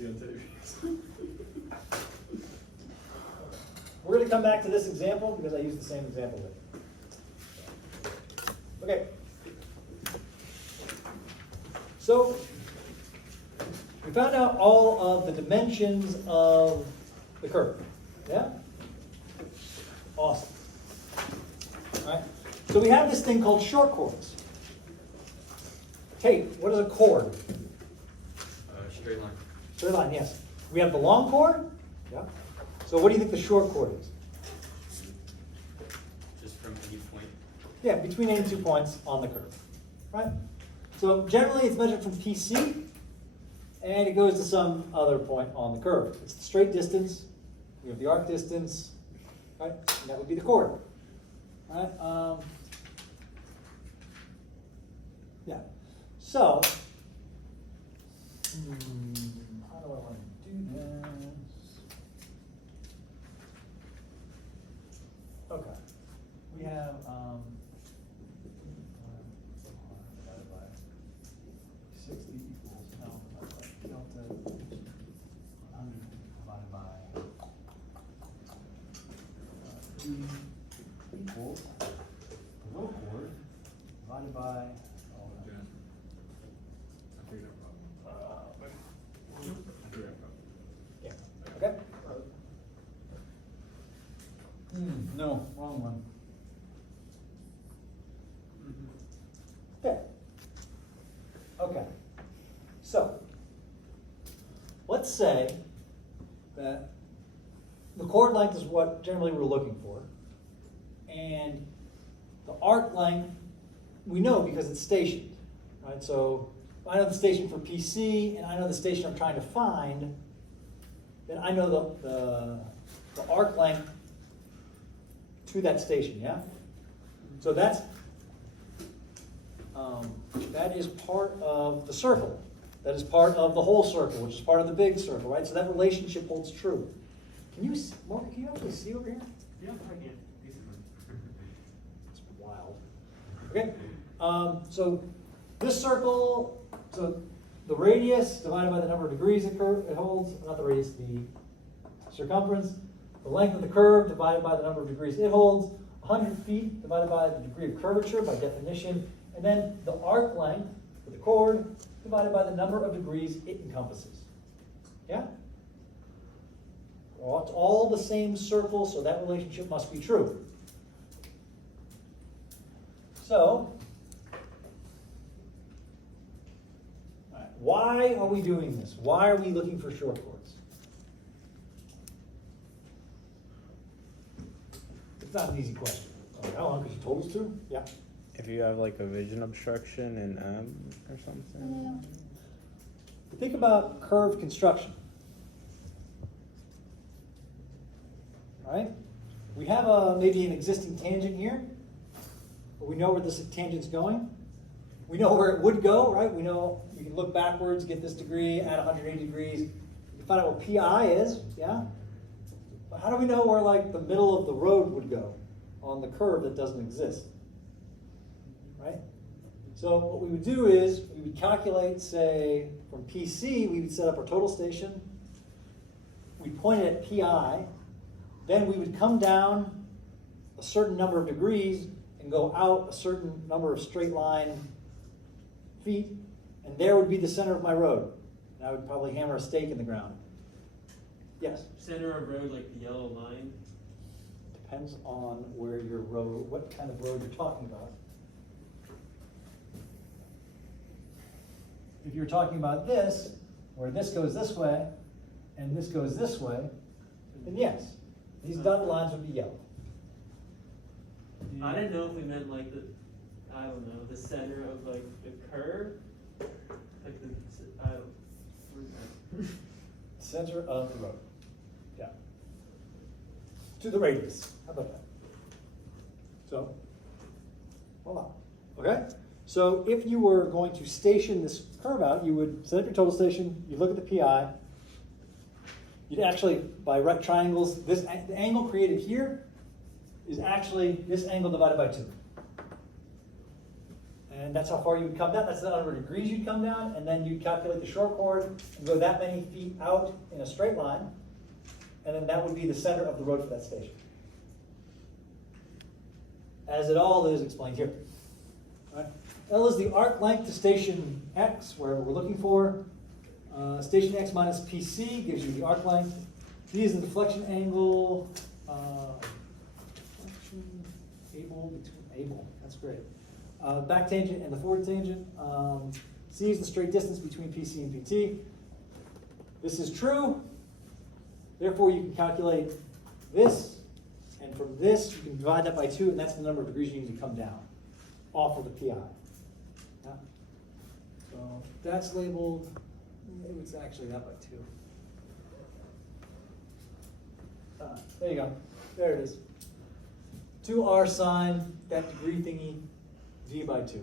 see on tape. We're going to come back to this example because I used the same example there. Okay. So we found out all of the dimensions of the curve. Yeah? Awesome. All right. So we have this thing called short chords. Tate, what is a chord? Straight line. Straight line, yes. We have the long chord. Yeah. So what do you think the short chord is? Just from any point. Yeah, between any 2 points on the curve, right? So generally it's measured from PC, and it goes to some other point on the curve. It's the straight distance, we have the arc distance, right? And that would be the chord, right? Yeah. So, how do I want to do this? Okay. We have divided by 60 equals L divided by delta 100 divided by 3 equals the low chord divided by yeah. Okay. No, wrong one. Okay. Okay. So, let's say that the chord length is what generally we're looking for, and the arc length we know because it's stationed, right? So I know the station for PC, and I know the station I'm trying to find, then I know the arc length to that station, yeah? So that is part of the circle. That is part of the whole circle, which is part of the big circle, right? So that relationship holds true. Can you, Morgan, can you actually see over here? Yeah, I can. It's wild. Okay, so this circle, so the radius divided by the number of degrees it holds, not the radius, the circumference, the length of the curve divided by the number of degrees it holds, 100 feet divided by the degree of curvature by definition, and then the arc length for the chord divided by the number of degrees it encompasses. Yeah? Well, it's all the same circle, so that relationship must be true. So, all right, why are we doing this? Why are we looking for short chords? It's not an easy question. Okay, how long? Because you told us to? Yeah. If you have like a vision obstruction in M or something. Think about curve construction. All right? We have maybe an existing tangent here, but we know where this tangent's going. We know where it would go, right? We know we can look backwards, get this degree, add 180 degrees. We can find out what PI is, yeah? But how do we know where like the middle of the road would go on the curve that doesn't exist? Right? So what we would do is we would calculate, say, from PC, we would set up our total station. We'd point it at PI. Then we would come down a certain number of degrees and go out a certain number of straight line feet, and there would be the center of my road. And I would probably hammer a stake in the ground. Yes? Center of road, like the yellow line? Depends on where your road, what kind of road you're talking about. If you're talking about this, where this goes this way, and this goes this way, then yes, these dotted lines would be yellow. I didn't know if we meant like the, I don't know, the center of like the curve? Like the, I don't. Center of the road. Yeah. To the radius. How about that? So, voila. Okay? So if you were going to station this curve out, you would set up your total station, you look at the PI, you'd actually, by right triangles, the angle created here is actually this angle divided by 2. And that's how far you would come down. That's the number of degrees you'd come down. And then you'd calculate the short chord and go that many feet out in a straight line. And then that would be the center of the road for that station. As it all is explained here. All right. L is the arc length to station X, wherever we're looking for. Station X minus PC gives you the arc length. D is the deflection angle. Deflection able, that's great. Back tangent and the forward tangent. C is the straight distance between PC and PT. This is true. Therefore, you can calculate this. And from this, you can divide that by 2, and that's the number of degrees you need to come down off of the PI. Yeah? So that's labeled, maybe it's actually that by 2. There you go. There it is. 2R sine that degree thingy, D by 2.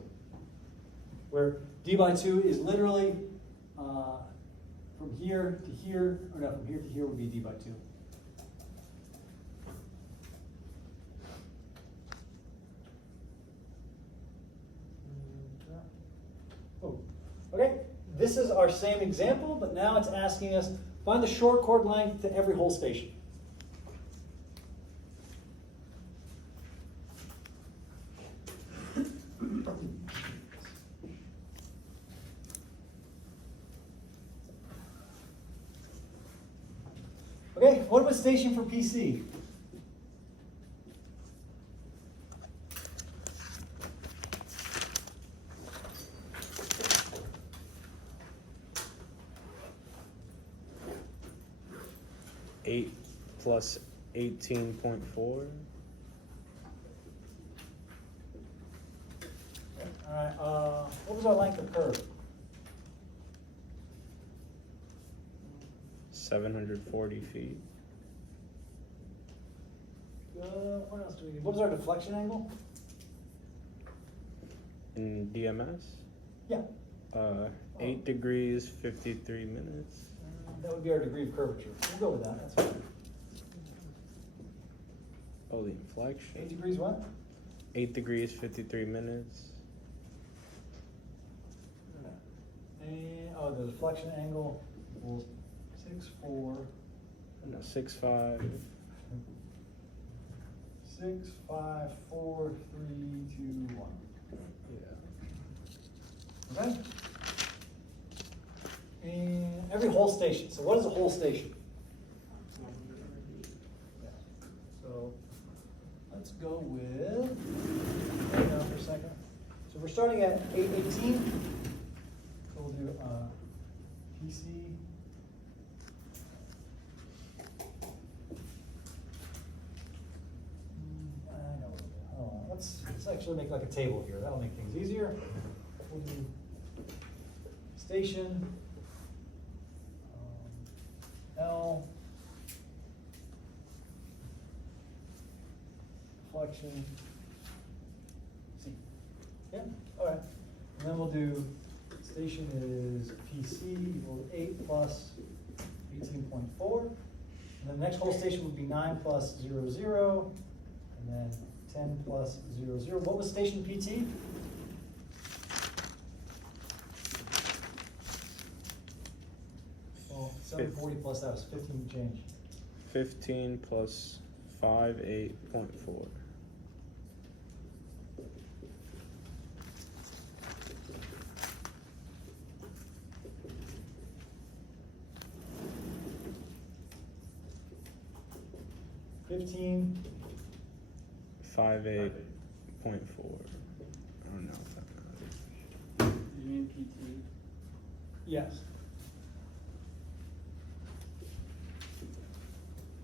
Where D by 2 is literally from here to here, or no, from here to here would be D by 2. Oh, okay, this is our same example, but now it's asking us, find the short chord length to every whole station. Okay, what about station for PC? Eight plus 18.4. All right, what was our length of curve? 740 feet. What else do we need? What was our deflection angle? In DMS? Yeah. 8 degrees, 53 minutes. That would be our degree of curvature. We'll go with that, that's fine. Oh, the inflection. 8 degrees what? 8 degrees, 53 minutes. And, oh, the deflection angle equals 6.4. No, 6.5. 6, 5, 4, 3, 2, 1. Yeah. Okay? And every whole station. So what is a whole station? Yeah. So let's go with, hang on for a second. So we're starting at 818. So we'll do PC. I know what we'll do. Hold on. Let's actually make like a table here. That'll make things easier. We'll do station. L, deflection, C. Yeah, all right. And then we'll do station is PC equals 8 plus 18.4. And then the next whole station would be 9 plus 0, 0. And then 10 plus 0, 0. What was station PT? Well, 740 plus that was 15 change. 15 plus 5, 8.4. $15. 5, 8.4. I don't know if that matters. Did you mean PT? Yes.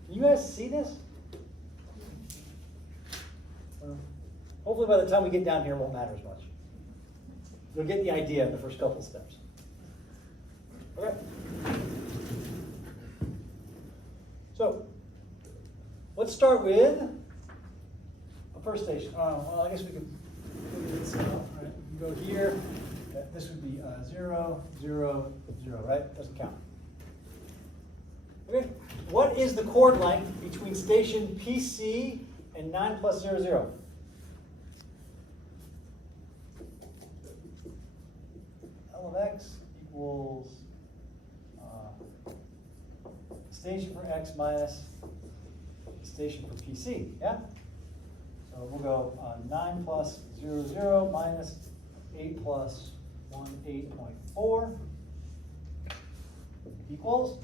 Can you guys see this? Hopefully by the time we get down here, it won't matter as much. You'll get the idea in the first couple steps. Okay. So, let's start with a first station. Well, I guess we could figure this out. All right, we can go here. This would be 0, 0, 0, right? Doesn't count. Okay. What is the chord length between station PC and 9 plus 0, 0? L of x equals station for x minus station for PC, yeah? So we'll go 9 plus 0, 0 minus 8 plus 1, 8.4 equals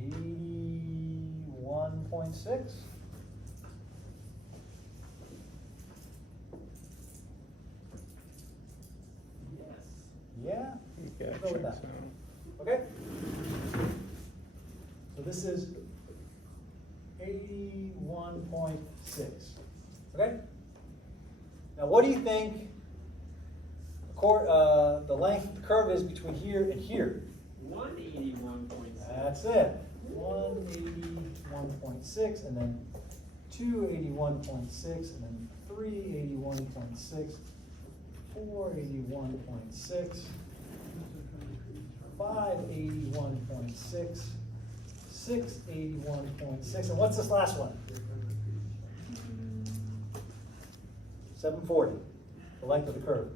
81.6. Yes. Yeah? Yeah, Go with checks that. out. Okay? So this is 81.6. Okay? Now what do you think the length of the curve is between here and here? 181.6. That's it. 181.6, and then 281.6, and then 381.6, 481.6, 581.6, 681.6, and what's this last one? 740, the length of the curve,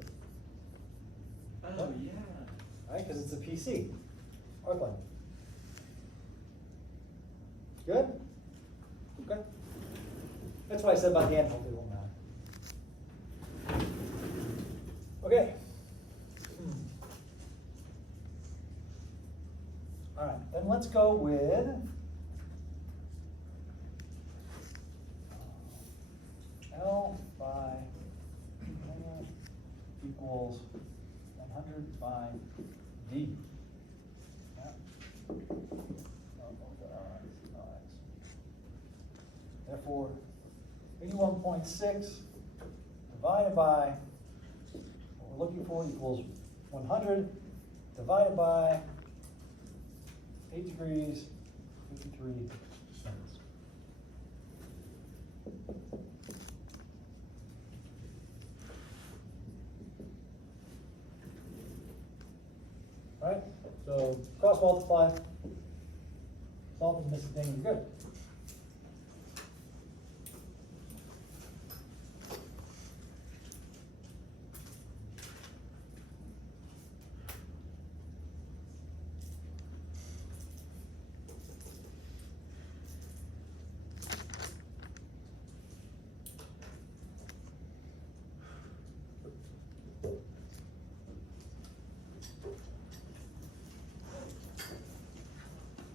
Oh, yeah. right? Because it's a PC, arc length. Good? Okay. That's what I said about the end, hopefully it won't matter. Okay. All right, then let's go with L by N equals 100 by D. Yeah. Therefore, 81.6 divided by what we're looking for equals 100 divided by 8 degrees, 53 minutes. All right, so cross multiply, solve the missing thing, you're good.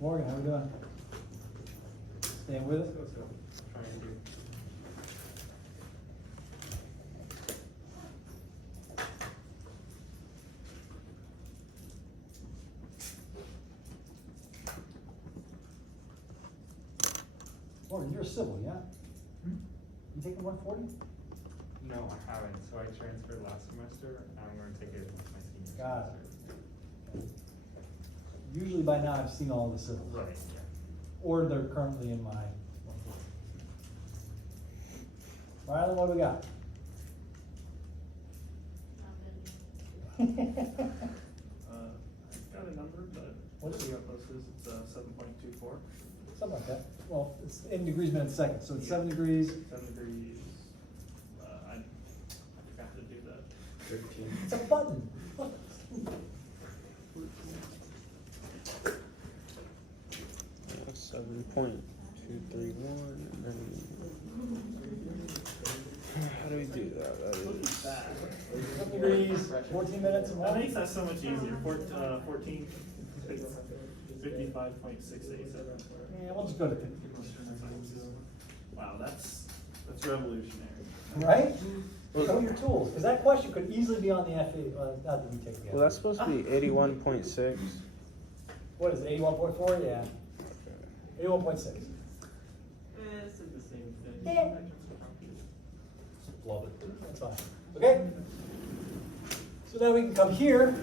Morgan, how we doing? Staying with it? Let's go. Try and do. Morgan, you're a civil, yeah? You taking 140? No, I haven't, so I transferred last semester, and I'm gonna take it with my senior Got it. semester. Usually by now I've seen all the civils. Right, yeah. Or they're currently in my 140. Rylan, what do we got? I've got a number, but What is see it? how close it is. It's 7.24. Something like that. Well, it's in degrees minutes second, so it's 7 degrees. 7 degrees. I forgot to do that. 13. It's a button. Yeah, 7.231, and then how do we do that? That Look at is 7 degrees, 14 minutes and that. That one. makes that so much easier. 14, 55.687. Yeah, we'll just go to 50. Wow, that's revolutionary. Right? Show your tools, because that question could easily be on the FA, not that we take the well, that's supposed to be 81.6. What is it, 81.4? Yeah. 81.6. It's the same thing. Yeah. Love it. That's fine. Okay? So now we can come here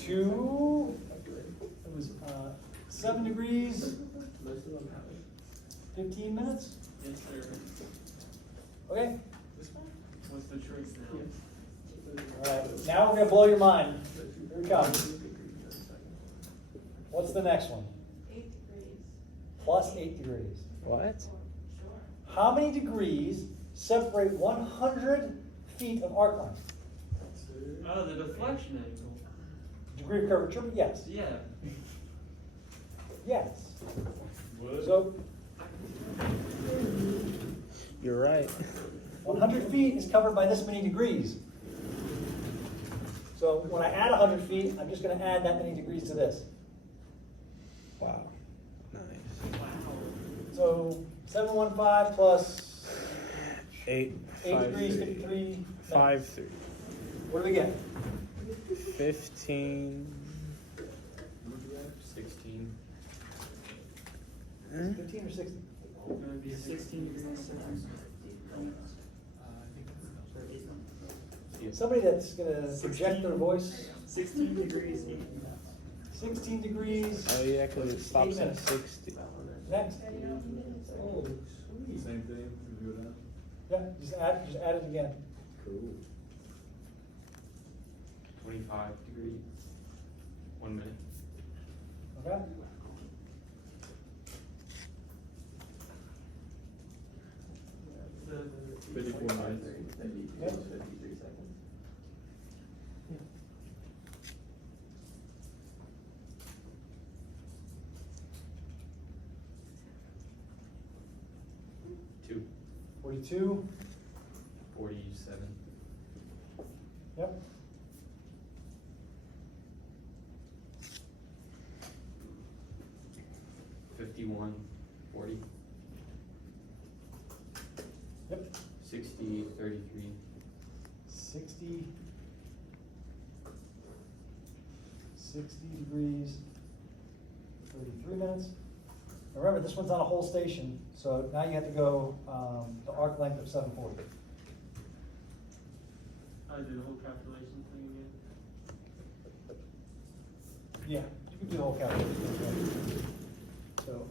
to, it was 7 degrees, 15 minutes. Yes, sir. Okay? What's the choice now? All right. Now we're going to blow your mind. Here we come. What's the next one? 8 degrees. Plus 8 degrees. What? Sure. how many degrees separate 100 feet of arc line? Oh, the deflection angle. Degree of curvature, yes. Yeah. Yes. What? So You're right. 100 feet is covered by this many degrees. So when I add 100 feet, I'm just going to add that many degrees to this. Wow. Nice. Wow. So 715 plus 8, 8 5, degrees, 3. 53. 5, 3. What do we get? 15. 16. 15 or 60? Gonna be 16 degrees. Somebody that's going to project their voice. 16 degrees. 16 degrees. Oh yeah, because it stops 8 at minutes. 60. Next. Oh, sweet. Same thing, we do that. Yeah, just add it again. Cool. 25 degrees. 1 minute. Okay? The 54 minutes. Yep. 53 seconds. Two. 42. 47. Yep. Fifty-one. 40. Yep. 60. 33. 60. 60 degrees. 33 minutes. Now remember, this one's on a whole station, so now you have to go the arc length of 740. I did the whole calculation thing again. Yeah, you can do the whole calculation. So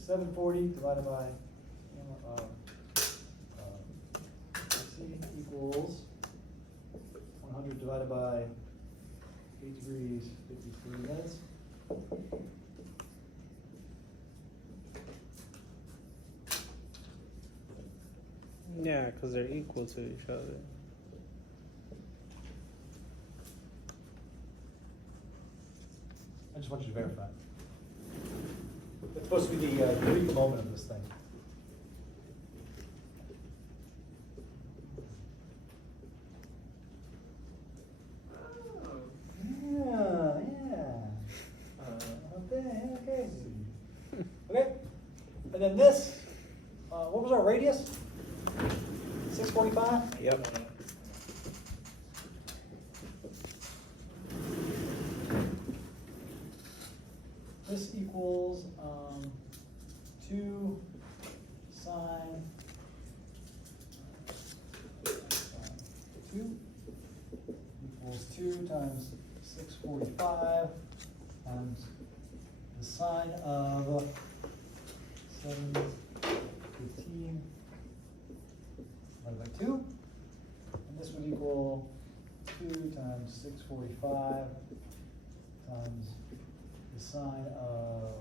740 divided by C equals 100 divided by 8 degrees, 53 minutes. Yeah, because they're equal to each other. I just want you to verify. It's supposed to be the eureka moment of this thing. Oh. Yeah. Okay. Okay. And then this, what was our radius? 645? Yep. This equals 2 sine 2 equals 2 times 645 times the sine of 715 divided by 2. And this would equal 2 times 645 times the sine of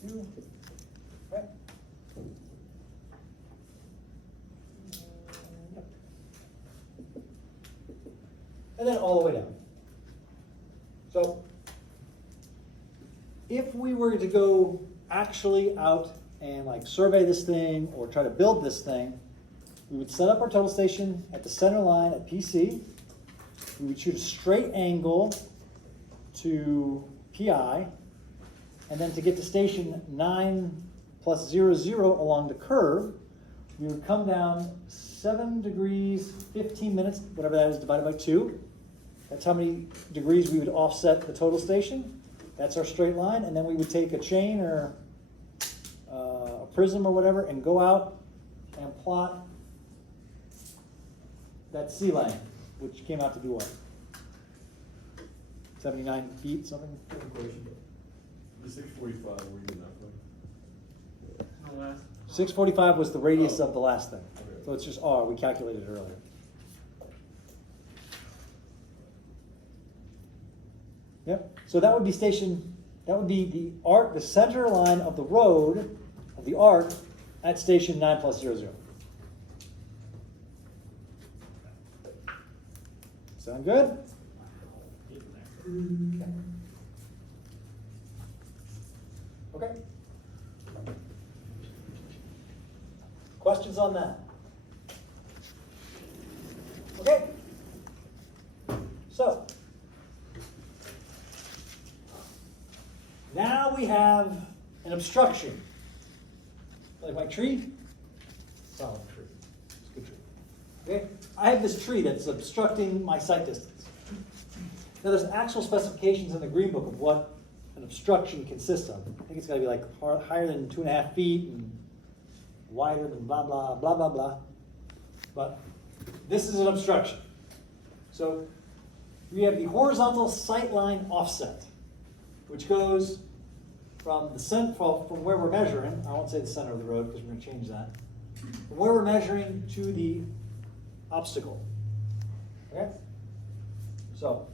2. Right? And then all the way down. So if we were to go actually out and like survey this thing or try to build this thing, we would set up our total station at the center line at PC. We would shoot a straight angle to PI, and then to get to station 9 plus 0, 0 along the curve, we would come down 7 degrees, 15 minutes, whatever that is, divided by 2. That's how many degrees we would offset the total station. That's our straight line, and then we would take a chain or a prism or whatever and go out and plot that sea line, which came out to be what? 79 feet, something? Question. The 645, where you getting that from? The last. 645 was the radius Oh. of the last thing. Okay. So it's just R, we calculated it earlier. Yep, So that would be that would be the center line of the road, of the arc, at station 9 plus 0, 0. Sound good? Okay. Questions on that? Okay. So, now we have an obstruction. Like my tree? Solid tree. It's a good tree. Okay? I have this tree that's obstructing my sight distance. Now there's actual specifications in the Green Book of what an obstruction consists of. I think it's got to be like higher than 2.5 feet and wider than blah, blah, blah, blah, blah. But this is an obstruction. So we have the horizontal sight line offset, which goes from from where we're measuring. I won't say the center of the road because we're going to change that. From where we're measuring to the obstacle. Okay? So,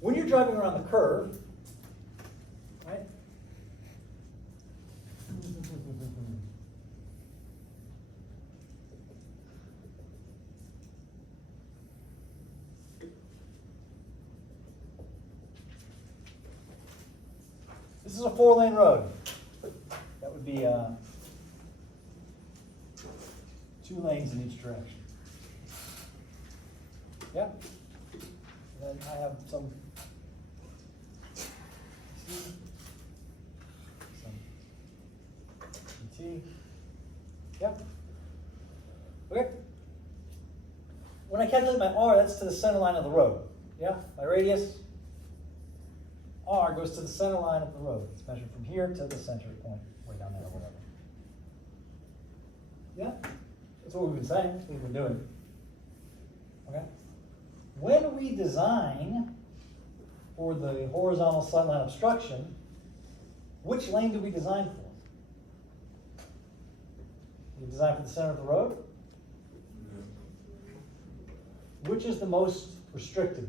when you're driving around the curve, right? This is a 4-lane road. That would be 2 lanes in each direction. Yeah? And then I have some PT. Yep. Okay. When I calculate my R, that's to the center line of the road. Yeah? My radius, R, goes to the center line of the road. It's measured from here to the center point, way down there or whatever. Yeah? That's what we've been saying, that's what we've been doing. Okay? When we design for the horizontal sight line obstruction, which lane do we design for? We design for the center of the road? Which is the most restricted?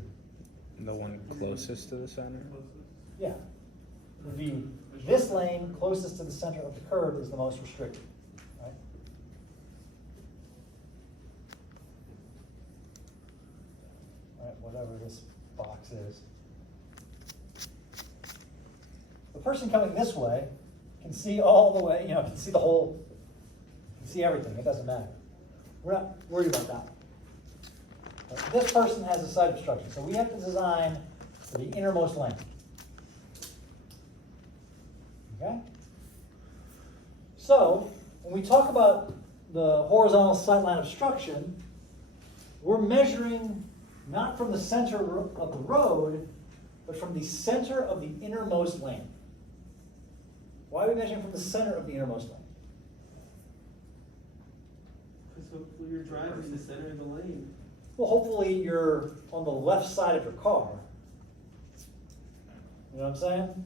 The one closest to the center? Yeah. Would be this lane closest to the center of the curve is the most restricted. Right? All right, whatever this box is. The person coming this way can see all the way, can see the whole, can see everything. It doesn't matter. We're not worried about that. But this person has a sight obstruction, so we have to design for the innermost lane. Okay? So, when we talk about the horizontal sight line obstruction, we're measuring not from the center of the road, but from the center of the innermost lane. Why are we measuring from the center of the innermost lane? Because hopefully you're driving the center of the lane. Well, hopefully you're on the left side of your car. You know what I'm saying?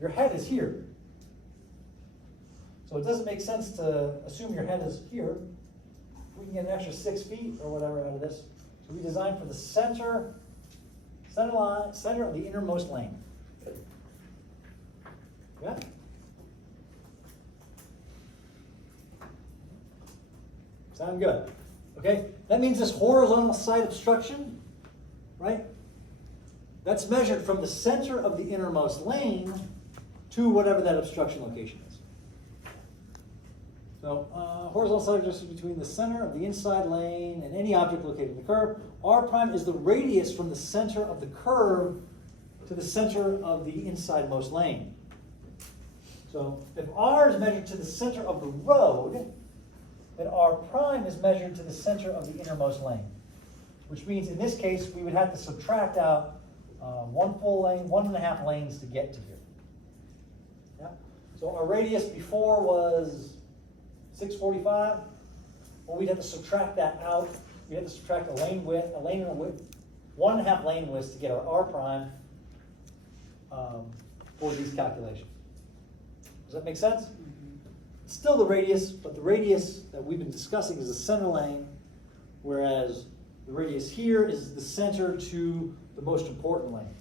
Your head is here. So it doesn't make sense to assume your head is here. We can get an extra 6 feet or whatever out of this. So we design for the center of the innermost lane. Yeah? Sound good? Okay? That means this horizontal sight obstruction, right? That's measured from the center of the innermost lane to whatever that obstruction location is. So, horizontal sight obstruction between the center of the inside lane and any object located in the curve. R prime is the radius from the center of the curve to the center of the insidemost lane. So, if R is measured to the center of the road, then R prime is measured to the center of the innermost lane. Which means in this case, we would have to subtract out 1 full lane, 1.5 lanes to get to here. Yeah? So our radius before was 645. Well, we'd have to subtract that out. We'd have to subtract a lane width, 1.5 lane widths to get our R prime for these calculations. Does that make sense? Still the radius, but the radius that we've been discussing is the center lane, whereas the radius here is the center to the most important lane.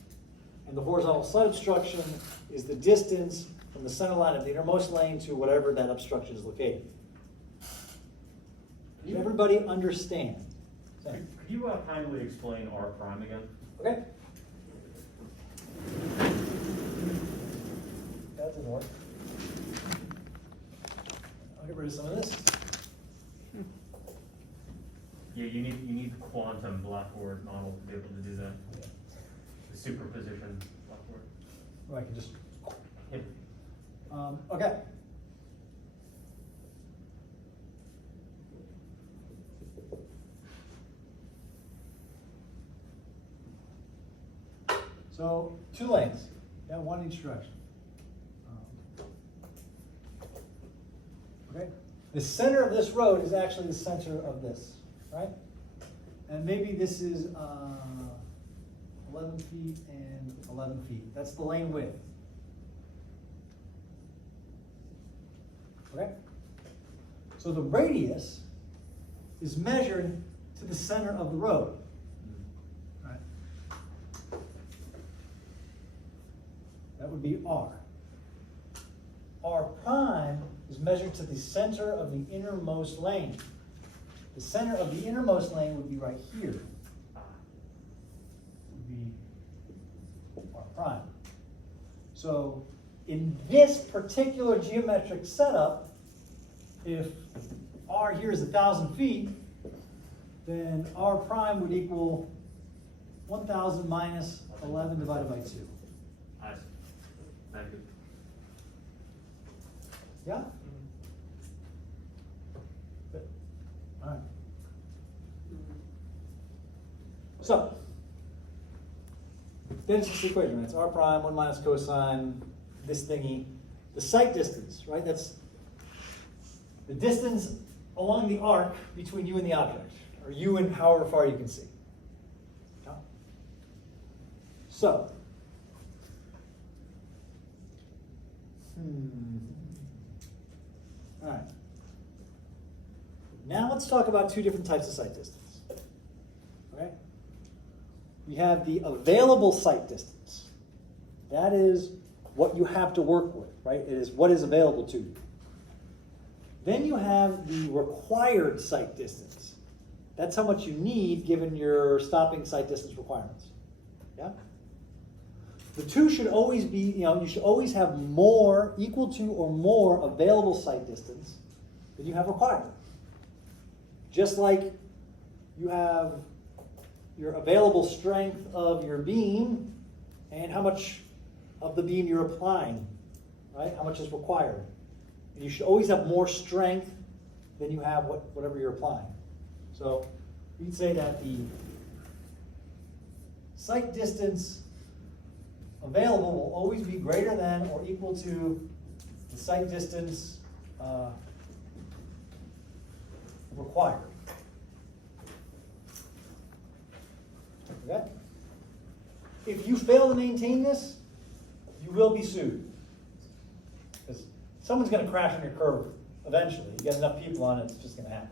And the horizontal slight obstruction is the distance from the center line of the innermost lane to whatever that obstruction is located. Does everybody understand? Could you kindly explain R prime again? Okay? That didn't work. I'll get rid of some of this. Yeah, you need the quantum blackboard model to be able to do that. The superposition blackboard. Or I can just, Yep. okay. So, 2 lanes, yeah, 1 each direction. Okay, the center of this road is actually the center of this, right? And maybe this is 11 feet and 11 feet. That's the lane width. Okay? So the radius is measured to the center of the road. Right? That would be R. R prime is measured to the center of the innermost lane. The center of the innermost lane would be right here. Would be R prime. So in this particular geometric setup, if R here is 1,000 feet, then R prime would equal 1,000 minus 11 divided by 2. I see. Thank you. Yeah? Good. All right. So, then it's just the equation, right? It's R prime, 1 minus cosine, this thingy. The sight distance, right? That's the distance along the arc between you and the object, or you and however far you can see. Yeah? So, all right. Now let's talk about 2 different types of sight distance. Okay? We have the available sight distance. That is what you have to work with, right? It is what is available to you. Then you have the required sight distance. That's how much you need given your stopping sight distance requirements. Yeah? The 2 should always be, you should always have more, equal to or more available sight distance than you have required. Just like you have your available strength of your beam and how much of the beam you're applying, right? How much is required. And you should always have more strength than you have whatever you're applying. So we'd say that the sight distance available will always be greater than or equal to the sight distance required. Okay? If you fail to maintain this, you will be sued. Because someone's going to crash on your curve eventually. You get enough people on it, it's just going to happen.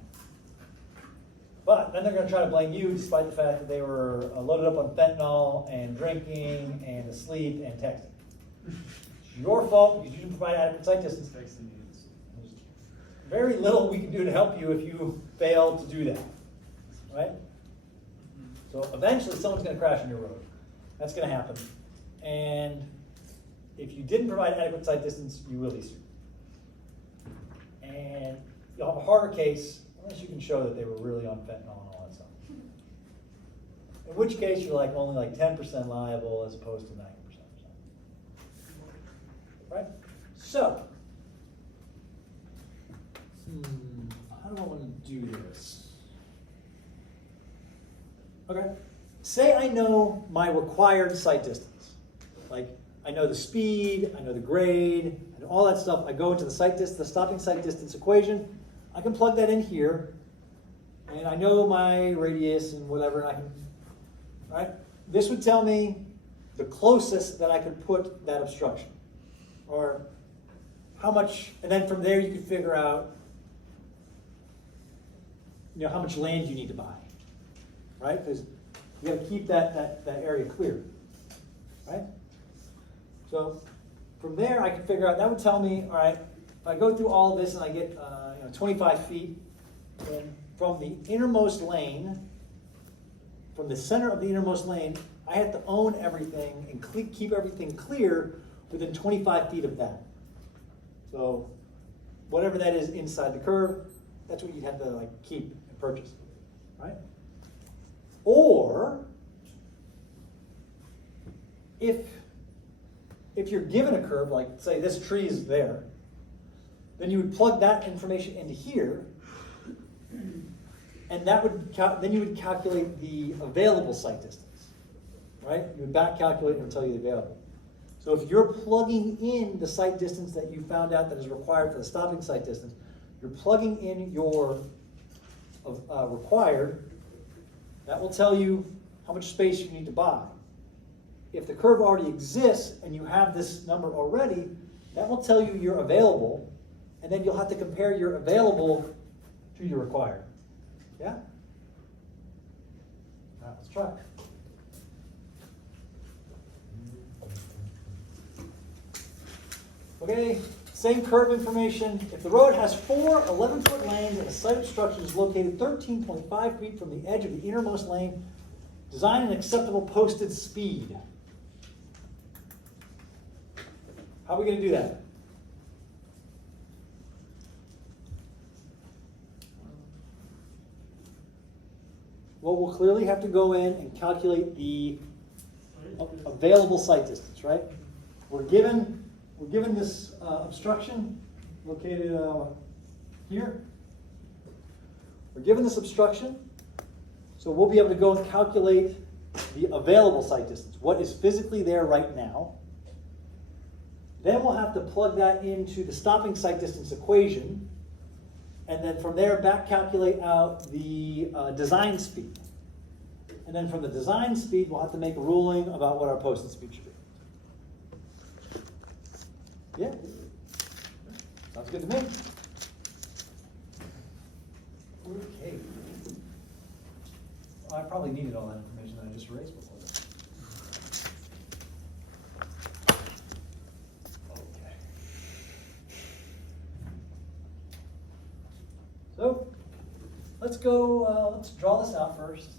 But then they're going to try to blame you despite the fact that they were loaded up on fentanyl and drinking and asleep and texting. It's your fault because you didn't provide adequate sight distance. There's very little we can do to help you if you fail to do that. Right? So eventually someone's going to crash on your road. That's going to happen. And if you didn't provide adequate sight distance, you will be sued. And you'll have a harder case unless you can show that they were really on fentanyl and all that stuff. In which case you're only 10% liable as opposed to 90%. Right? So, how do I want to do this? Okay. Say I know my required sight distance. Like, I know the speed, I know the grade, I know all that stuff. I go into the stopping sight distance equation. I can plug that in here, and I know my radius and whatever, and I can, right? This would tell me the closest that I could put that obstruction, or how much, and then from there you can figure out, how much land you need to buy, right? Because You gotta keep that area clear, right? So from there, I can figure out, that would tell me, all right, if I go through all of this and I get 25 feet, then from the innermost lane, from the center of the innermost lane, I have to own everything and keep everything clear within 25 feet of that. So whatever that is inside the curve, that's what you'd have to like keep and purchase, right? Or if you're given a curve, like say this tree is there, then you would plug that information into here, and that would then you would calculate the available site distance, right? You would back calculate and tell you the available. So if you're plugging in the site distance that you found out that is required for the stopping site distance, you're plugging in your required, that will tell you how much space you need to buy. If the curve already exists and you have this number already, that will tell you your available, and then you'll have to compare your available to your required. Yeah? All right, let's try. Okay, same curve information. If the road has 4 11-foot lanes and a site obstruction is located 13.5 feet from the edge of the innermost lane, design an acceptable posted speed. How are we going to do that? Well, we'll clearly have to go in and calculate the available site distance, right? We're given this obstruction located here. We're given this obstruction, so we'll be able to go and calculate the available site distance, what is physically there right now. Then we'll have to plug that into the stopping site distance equation, and then from there back calculate out the design speed. And then from the design speed, we'll have to make a ruling about what our posted speed should be. Yeah, sounds good to me. Okay. I probably needed all that information that I just raised before that. Okay. So, let's go, let's draw this out first.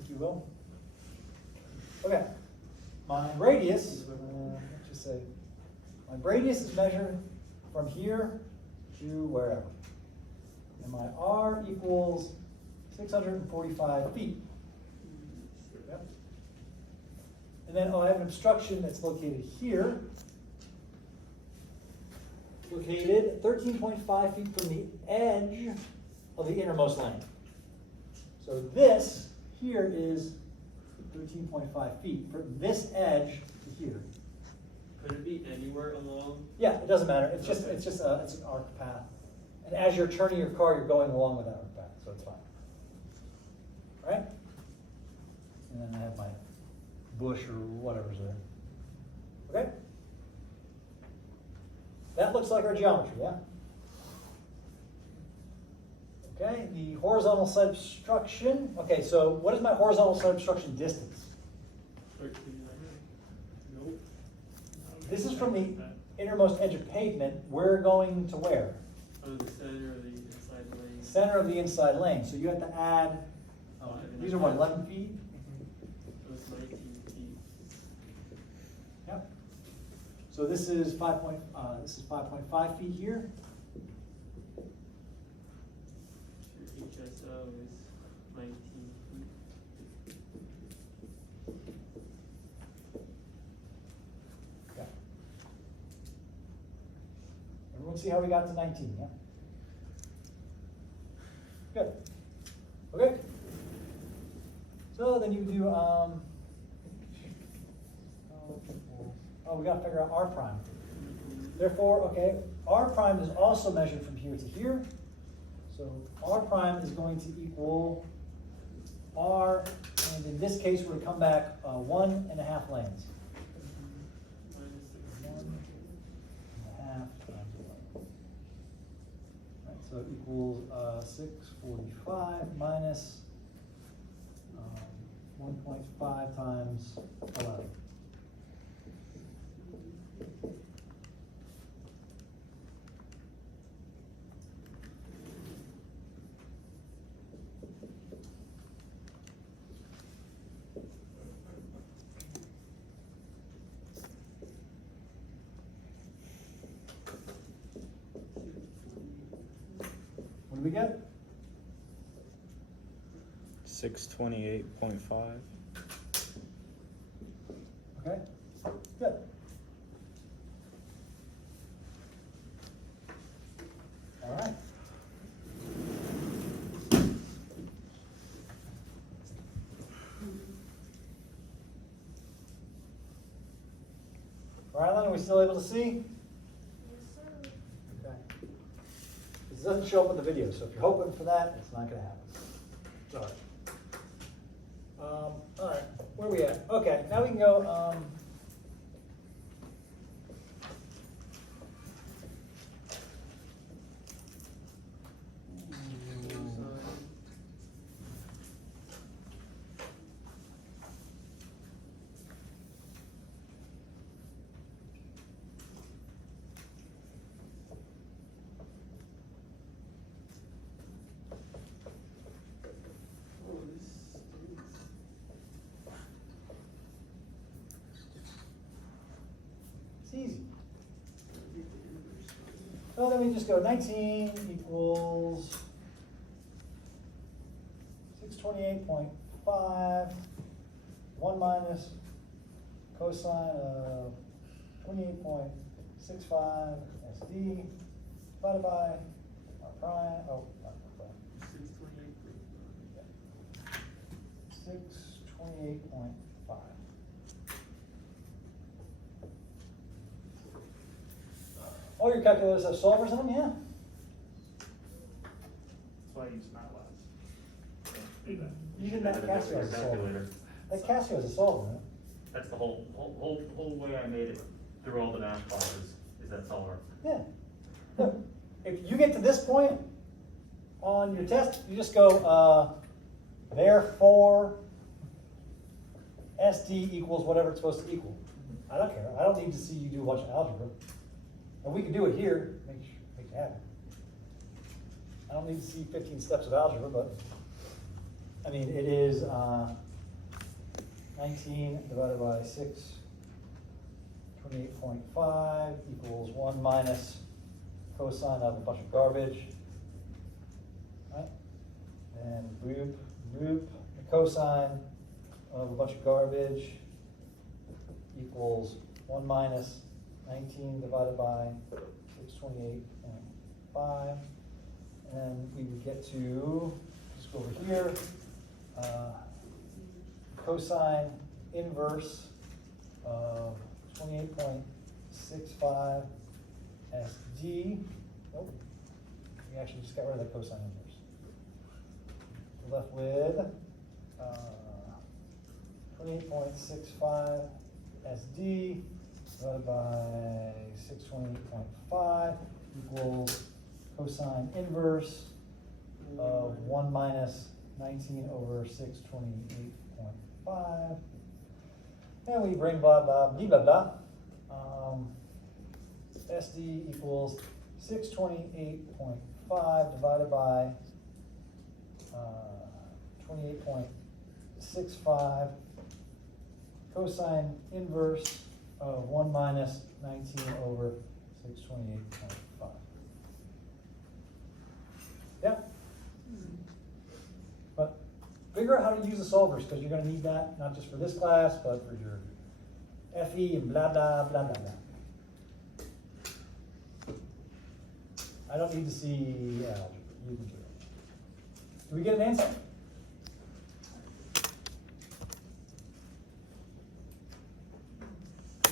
If you will. Okay, my radius, let's just say, my radius is measured from here to wherever. And my R equals 645 feet. Yep. And then I have an obstruction that's located here, located 13.5 feet from the edge of the innermost lane. So this here is 13.5 feet from this edge to here. Could it be anywhere along? Yeah, it doesn't matter. It's just it's an arc path. And as you're turning your car, you're going along with that arc path, so it's fine. All right? And then I have my bush or whatever's there. Okay? That looks like our geometry, yeah? Okay, the horizontal site obstruction. Okay, so what is my horizontal site obstruction distance? 1300. Nope. This is from the innermost edge of pavement. We're going to where? Oh, the center of the inside lane. Center of the inside lane. So you have to add, these are what, 11 feet? So it's 19 feet. Yep. So this is 5.5 feet here. Your HSO is 19 feet. Okay. Everyone see how we got to 19, yeah? Good. Okay. So then you do, we gotta figure out R prime. Therefore, okay, R prime is also measured from here to here. So R prime is going to equal R And in this case, we're gonna come back 1.5 lanes. Minus 16. 1.5 times 11. Right, so it equals 645 minus 1.5 times 11. What do we get? 628.5. Okay, good. All right. Rylan, are we still able to see? Okay. This doesn't show up in the video, so if you're hoping for that, it's not gonna happen. Sorry. All right, where are we at? Okay, now we can go, Oh, this stinks. it's easy. Well, then we just go 19 equals 628.5, 1 minus cosine of 28.65 SD divided by r prime, oh, not r prime. 628.5. All your calculators have solvers in them, yeah? That's why I use MATLAB. Do that. Even that Casio has a solver. Calculator. That Casio has a solver, right? That's the whole way I made it through all the math classes, is that solver. Yeah. Look, if you get to this point on your test, you just go, therefore, SD equals whatever it's supposed to equal. I don't care. I don't need to see you do a bunch of algebra. And we can do it here, make it happen. I don't need to see 15 steps of algebra, but, I mean, it is 19 divided by 6, 28.5 equals 1 minus cosine of a bunch of garbage. Right? And root the cosine of a bunch of garbage equals 1 minus 19 divided by 628.5. And we would get to, just go over here, cosine inverse of 28.65 SD. Nope, we actually just got rid of that cosine inverse. We're left with 28.65 SD divided by 628.5 equals cosine inverse of 1 minus 19 over 628.5. And we bring blah, blah, blah, blah, blah. SD equals 628.5 divided by 28.65 cosine inverse of 1 minus 19 over 628.5. Yeah? But figure out how to use the solvers, because you're going to need that, not just for this class, but for your FE and blah, blah, blah, blah, blah. I don't need to see algebra. You can do it. Do we get an answer?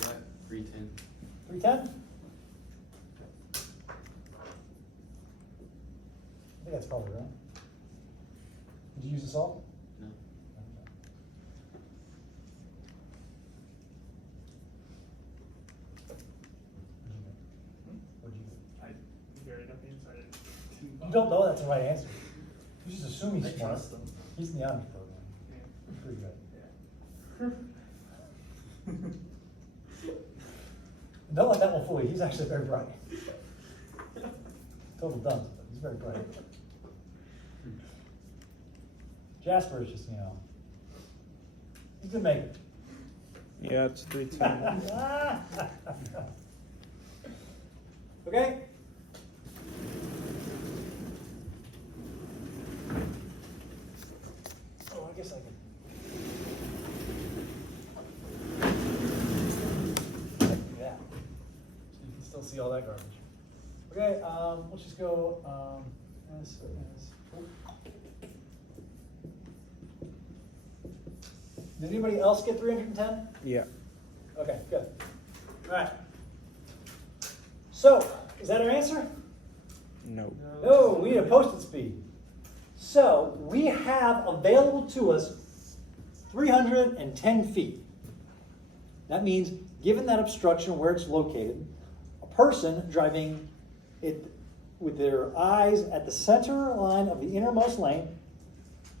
What? 310. 310? I think that's probably right. Did you use the solve? No. You don't know that's the right answer. You just assume he's I smart. trust him. He's in the honors program. He's pretty good. Don't let that one fool you. He's actually very bright. Total dunce, but he's very bright. Jasper is just, he's gonna make it. Yeah, it's 3-2. Okay? Oh, I guess I can. Yeah. So you can still see all that garbage. Okay, let's just go, as. Did anybody else get 310? Yeah. Okay, good. All right. So, is that our answer? No. No, we need a posted speed. So, we have available to us 310 feet. That means, given that obstruction where it's located, a person driving it with their eyes at the center line of the innermost lane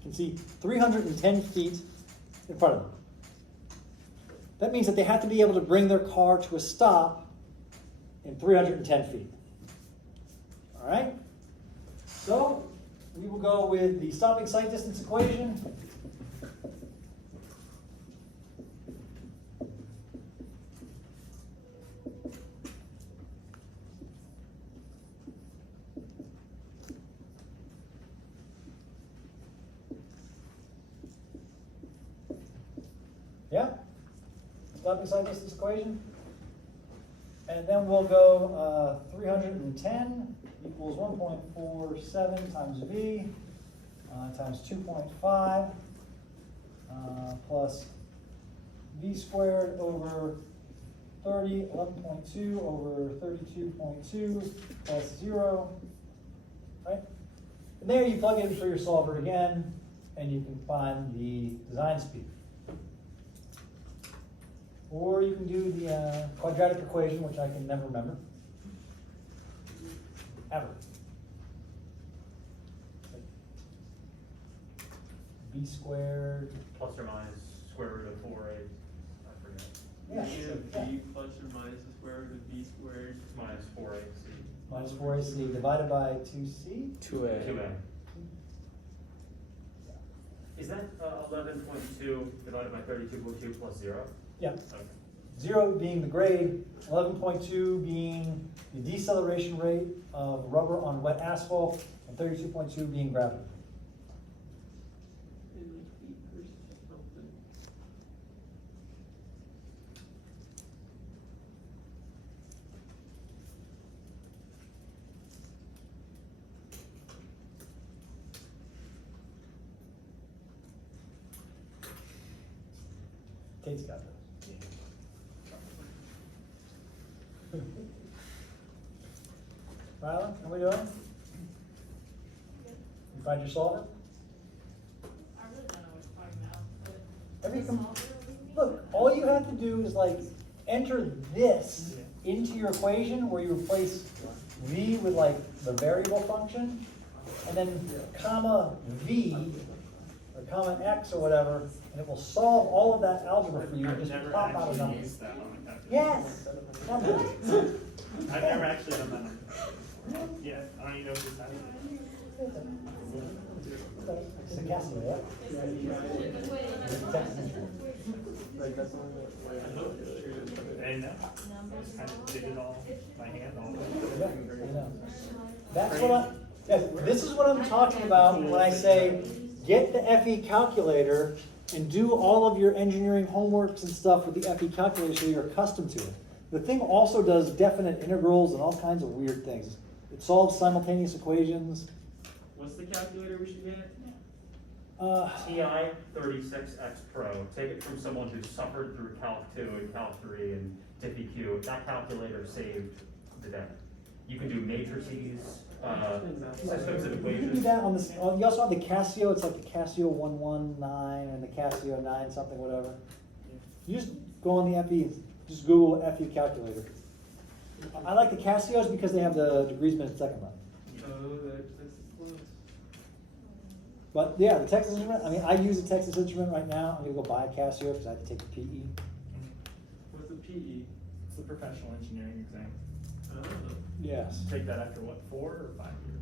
can see 310 feet in front of them. That means that they have to be able to bring their car to a stop in 310 feet. All right? So, we will go with the stopping sight distance equation. Yeah? Stopping sight distance equation. And then we'll go 310 equals 1.47 times V times 2.5 plus V squared over 30, 11.2 over 32.2 plus 0, right? And there you plug in for your solver again, and you can find the design speed. Or you can do the quadratic equation, which I can never remember. Ever. B squared. Plus or minus square root of 4a, I forget. Yeah. B plus or minus the square root of B squared. Minus 4ac. Minus 4ac divided by 2c. 2A. 2a. Is that 11.2 divided by 32.2 plus 0? Yeah. Okay. 0 being the grade, 11.2 being the deceleration rate of rubber on wet asphalt, and 32.2 being gravity. In like feet or something. Tate's got those. Rylan, how we doing? You find your solver? I really don't know what you're talking about, but. Every the com- solver we need? Look, all you have to do is like enter this into your equation where you replace v with like the variable function, and then comma v or comma x or whatever, and it will solve all of that algebra for you and I've just never pop out a actually number. used that on the calculator. Yes. Number. I've never actually done that number. Yeah, I don't even know if this has it. It's a Casio, yeah? Like, that's not And I just kind of did it all by hand all the Yeah, way. I know. That's what yes, this is what I'm talking about when I say get the FE calculator and do all of your engineering homeworks and stuff with the FE calculator so you're accustomed to it. The thing also does definite integrals and all kinds of weird things. It solves simultaneous equations. What's the calculator we should get? TI 36X Pro. Take it from someone who suffered through Calc 2 and Calc 3 and DiffyQ. That calculator saved the day. You can do matrices, systems of You can do equations. that on this. You also have the Casio. It's like the Casio 119 and the Casio 9 something whatever. You just go on the FE. Just Google FE calculator. I like the Casios because they have the degrees minutes second left. Oh, that's But yeah, the Texas Instrument, I mean, I use a Texas Instrument right now. I'm gonna go buy a Casio because I have to take the PE. What's the PE? It's the professional engineering exam. Oh. Yes. Take that after what, 4 or 5 years?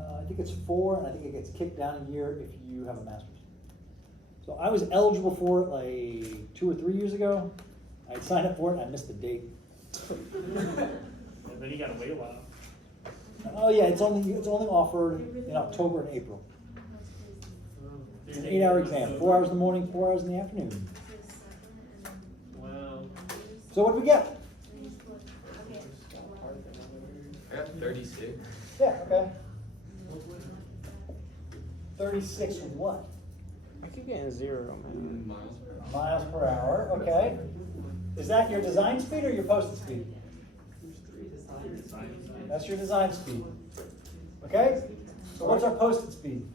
I think it's 4, and I think it gets kicked down a year if you have a master's. So I was eligible for it like 2 or 3 years ago. I signed up for it and I missed the date. And then you gotta wait a while. Oh yeah, it's only offered in October and April. It's an 8-hour exam, 4 hours in the morning, 4 hours in the afternoon. Wow. So what do we get? I got 36. Yeah, okay. 36 what? I keep getting 0, man. Miles per hour. Miles per hour, okay. Is that your design speed or your posted speed? That's your design speed. Okay? So what's our posted speed?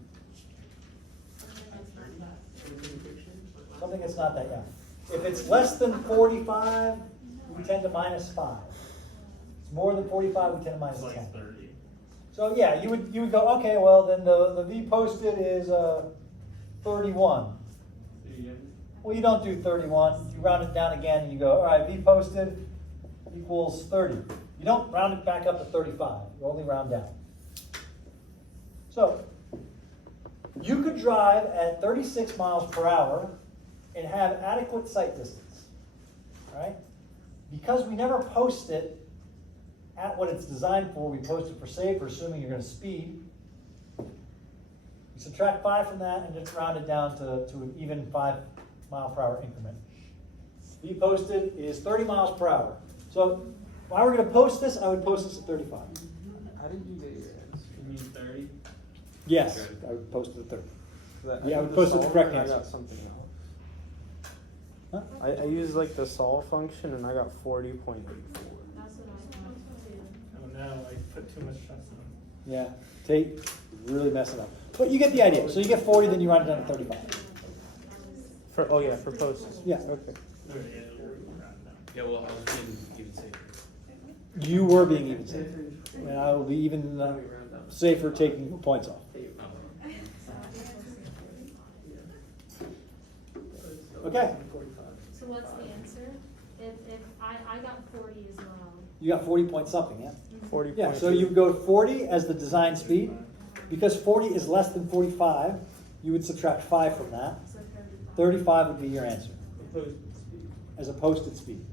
Something that's not that young. If it's less than 45, we tend to minus 5. It's more than 45, we tend to minus It's 10. like 30. So yeah, you would go, okay, well then the V posted is 31. Well, you don't do 31. You round it down again and you go, all right, V posted equals 30. You don't round it back up to 35. You only round down. So you could drive at 36 miles per hour and have adequate sight distance, all right? Because we never post it at what it's designed for, we post it for safe, for assuming you're going to speed. You subtract 5 from that and just round it down to an even 5 mile per hour increment. V posted is 30 miles per hour. So if I were going to post this, I would post this at 35. How did you get your answer? You mean 30? Yes, I would post it at 30. Yeah, I would did post it the solve correct and I answer. got something else. Huh? I used like the solve function and I got 40.84. That's what I want to do. Oh no, I put too much stress on it. Yeah, Tate really messing up. But you get the idea. So you get 40, then you round it down to 35. For for posts. Yeah. Okay. Yeah, well, I was being even safer. You were being even safer. And I will be even safer taking points off. Okay. So what's the answer? If I got 40 as well. You got 40 point something, yeah? 40. Yeah, so you go 40 as the design speed. Because 40 is less than 45, you would subtract 5 from that. So 35. 35 would be your answer, Posted speed. as a posted speed.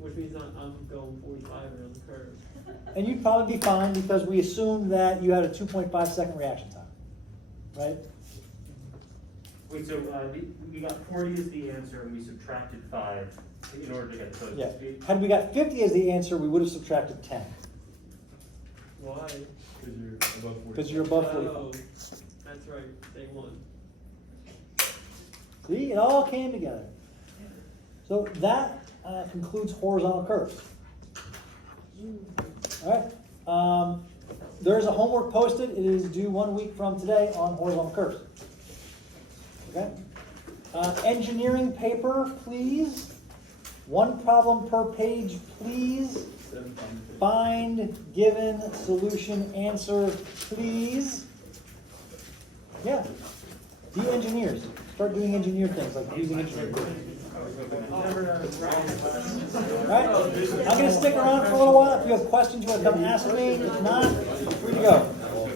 Which means I'm going 45 around the curve. And you'd probably be fine because we assumed that you had a 2.5 second reaction time, right? Wait, so we got 40 as the answer and we subtracted 5 in order to get the posted Yeah. speed? Had we got 50 as the answer, we would have subtracted 10 Why? Because you're above 45. because you're above 45. Oh, that's right. Day one. See, it all came together. So that concludes horizontal curves. All right. There's a homework posted. It is due 1 week from today on horizontal curves. Okay. Engineering paper, please. 1 problem per page, please. Find given solution answer, please. Yeah. Be engineers. Start doing engineer things like using engineering. All right. I'm going to stick around for a little while. If you have questions, you want to come ask me. If not, free to go.